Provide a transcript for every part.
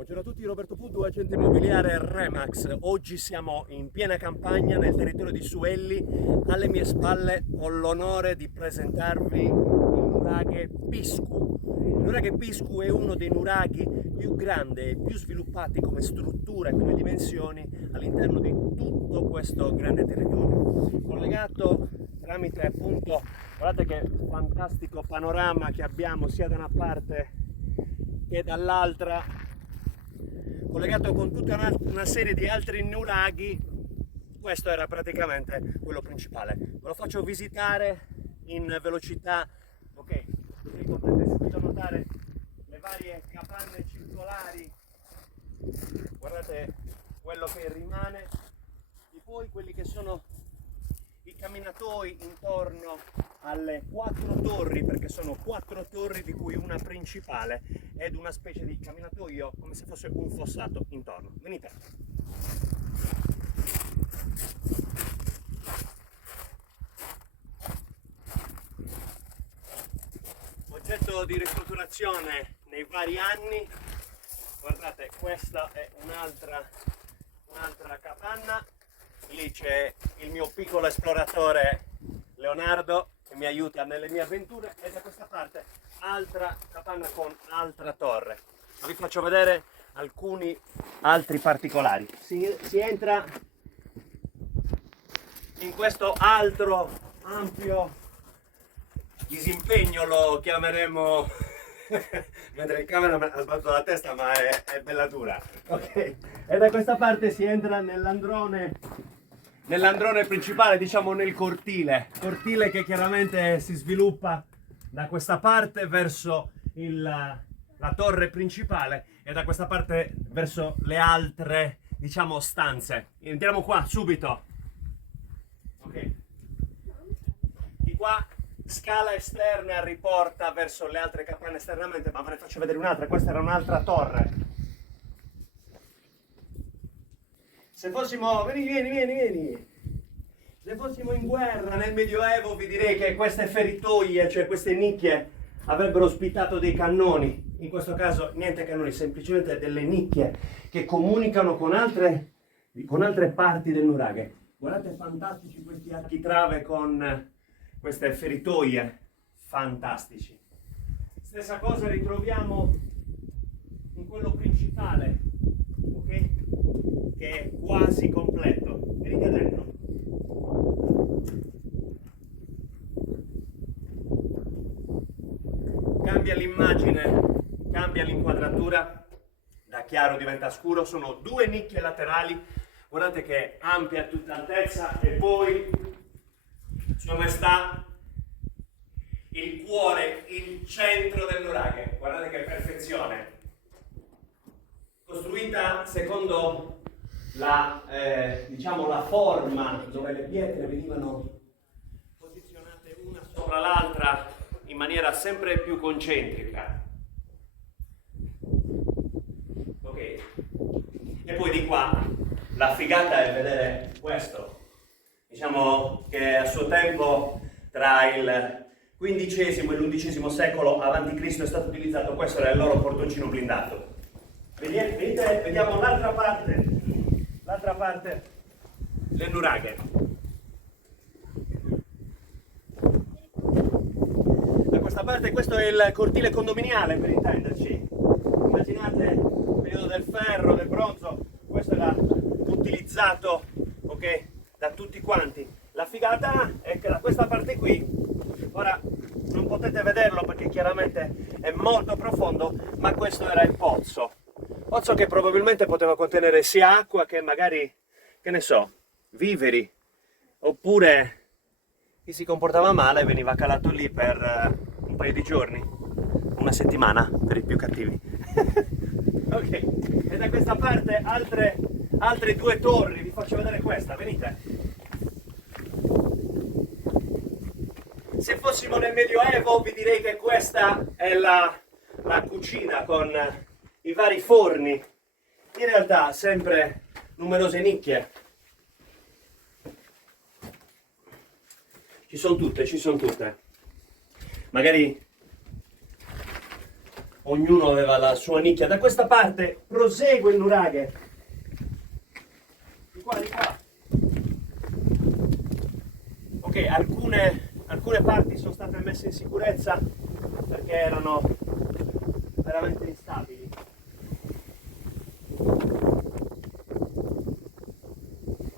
Buongiorno a tutti, Roberto Puddu, agente immobiliare Remax. Oggi siamo in piena campagna nel territorio di Suelli. Alle mie spalle ho l'onore di presentarvi il nuraghe Piscu. Il nuraghe Piscu è uno dei nuraghi più grandi e più sviluppati come struttura e come dimensioni all'interno di tutto questo grande territorio. Collegato tramite appunto, guardate che fantastico panorama che abbiamo sia da una parte che dall'altra, collegato con tutta una serie di altri nuraghi. Questo era praticamente quello principale. Ve lo faccio visitare in velocità, ok? Così potete subito notare le varie capanne circolari. Guardate quello che rimane e poi quelli che sono i camminatoi intorno alle 4 torri, perché sono 4 torri di cui una principale ed una specie di camminatoio come se fosse un fossato intorno. Venite. Oggetto di ristrutturazione nei vari anni. Guardate, questa è un'altra capanna. Lì c'è il mio piccolo esploratore Leonardo che mi aiuta nelle mie avventure, e da questa parte altra capanna con altra torre. Vi faccio vedere alcuni altri particolari. Si entra in questo altro ampio disimpegno, lo chiameremo mentre il camera ha sbattuto la testa, ma è bella dura, ok? E da questa parte si entra nell'androne principale, diciamo nel cortile che chiaramente si sviluppa da questa parte verso la torre principale e da questa parte verso le altre, diciamo, stanze. Entriamo qua subito, ok? Di qua scala esterna riporta verso le altre capanne esternamente, ma ve ne faccio vedere un'altra. Questa era un'altra torre. Se fossimo, vieni. Se fossimo in guerra nel Medioevo, vi direi che queste feritoie, cioè queste nicchie, avrebbero ospitato dei cannoni. In questo caso niente cannoni, semplicemente delle nicchie che comunicano con altre parti del nuraghe. Guardate, fantastici questi architrave con queste feritoie, fantastici. Stessa cosa ritroviamo in quello principale, ok? Che è quasi completo. Venite dentro. Cambia l'immagine, cambia l'inquadratura, da chiaro diventa scuro. Sono 2 nicchie laterali, guardate che ampia a tutta altezza, e poi dove sta il cuore, il centro del nuraghe. Guardate che perfezione, costruita secondo diciamo la forma, dove le pietre venivano posizionate una sopra l'altra in maniera sempre più concentrica, ok? E poi di qua la figata è vedere questo. Diciamo che a suo tempo, tra il XV e l'XI secolo a.C. è stato utilizzato. Questo era il loro portoncino blindato. Venite, vediamo l'altra parte del nuraghe. Da questa parte, questo è il cortile condominiale, per intenderci. Immaginate il periodo del ferro, del bronzo, questo era utilizzato, ok, da tutti quanti. La figata è che da questa parte qui, ora non potete vederlo perché chiaramente è molto profondo, ma questo era il pozzo che probabilmente poteva contenere sia acqua che magari, che ne so, viveri, oppure chi si comportava male veniva calato lì per un paio di giorni, una settimana per i più cattivi. Ok, e da questa parte altre 2 torri, vi faccio vedere questa, venite. Se fossimo nel Medioevo vi direi che questa è la cucina con i vari forni. In realtà sempre numerose nicchie. Ci sono tutte. Magari ognuno aveva la sua nicchia. Da questa parte prosegue il nuraghe. Di qua, di qua. Ok, alcune parti sono state messe in sicurezza perché erano veramente instabili.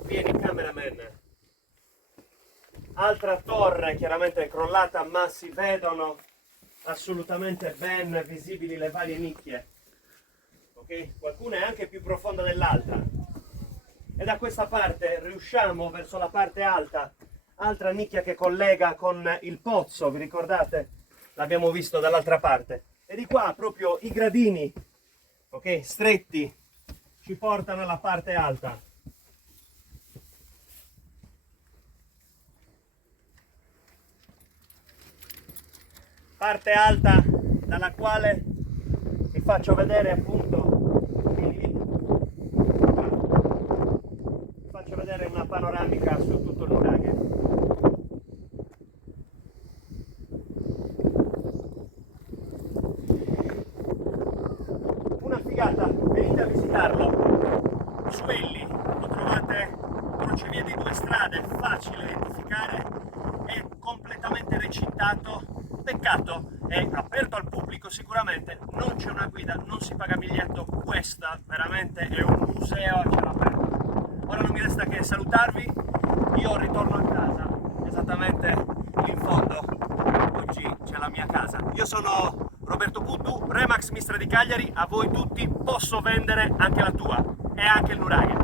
Vieni cameraman. Altra torre chiaramente crollata, ma si vedono assolutamente ben visibili le varie nicchie. Ok? Qualcuna è anche più profonda dell'altra. E da questa parte riusciamo verso la parte alta, altra nicchia che collega con il pozzo, vi ricordate? L'abbiamo visto dall'altra parte. E di qua proprio i gradini, ok, stretti, ci portano alla parte alta. Parte alta dalla quale vi faccio vedere appunto vi faccio vedere una panoramica su tutto il nuraghe. Una figata, venite a visitarlo. Suelli lo trovate crocevia di due strade, facile identificare, è completamente recintato. Peccato, è aperto al pubblico sicuramente, non c'è una guida, non si paga biglietto, questa veramente è un museo a cielo aperto. Ora non mi resta che salutarvi, io ritorno a casa, esattamente in fondo, oggi c'è la mia casa. Io sono Roberto Puddu, Remax Mistra di Cagliari, a voi tutti posso vendere anche la tua e anche il nuraghe.